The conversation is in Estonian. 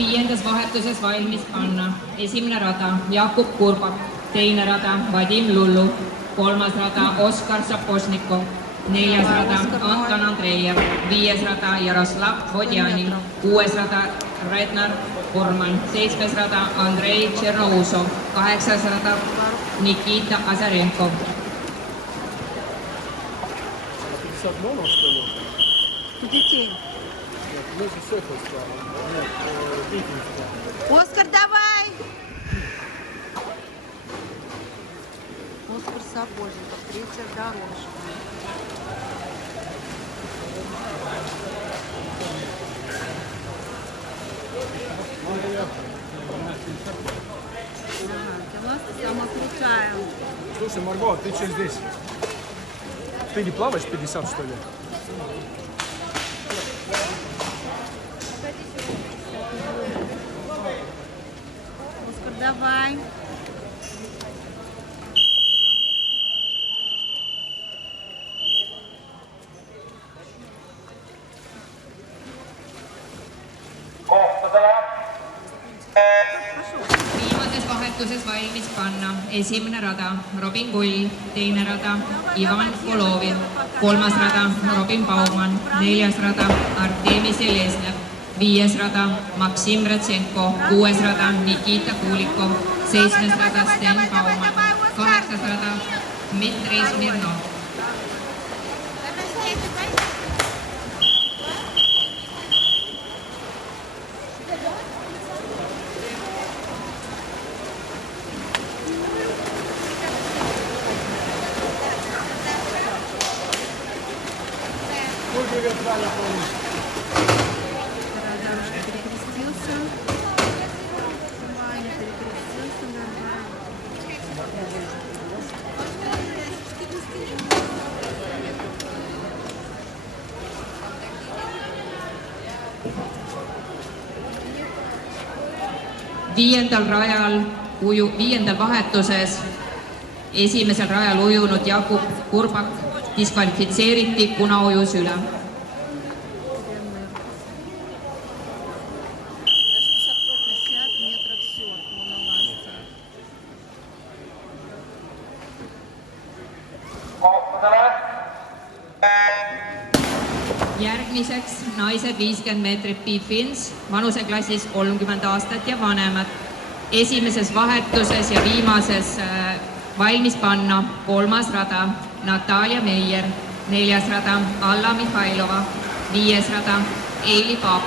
Viiendas vahetuses valmis panna. Esimene rada Jakub Kurbak, teine rada Vadim Lullu, kolmas rada Oskar Sapošnikov, neljas rada Anton Andrejev, viies rada Jaroslav Vodjanin, kuues rada Rednar Urman, seitsmes rada Andrei Tšernousov, kaheksas rada Nikita Azarenkov. Детей. Оскар, давай! Оскар Сапожников, третья дорожка. Самая крутая. Слушай, Марго, ты что здесь? Ты не плаваешь 50, что ли? Оскар, давай. Viimases vahetuses valmis panna. Esimene rada Robin Kull, teine rada Ivan Kolovin, kolmas rada Robin Baumann, neljas rada Artemi Selesnev, viies rada Maksim Ratsenko, kuues rada Nikita Kulikov, seitsmes rada Sten Baumann, kaheksas rada Dmitri Smirnov. Перекрестился. Ваня перекрестился, давай. Viiendal vahetuses esimesel rajal ujunud Jakub Kurbak diskvalifitseeriti, kuna ujus üle. Järgmiseks naised 50 meetrit B-Fins vanuseklassis 30 aastat ja vanemad. Esimeses vahetuses ja viimases valmis panna kolmas rada Natalja Meier, neljas rada Alla Mihhailova, viies rada Eili Paap,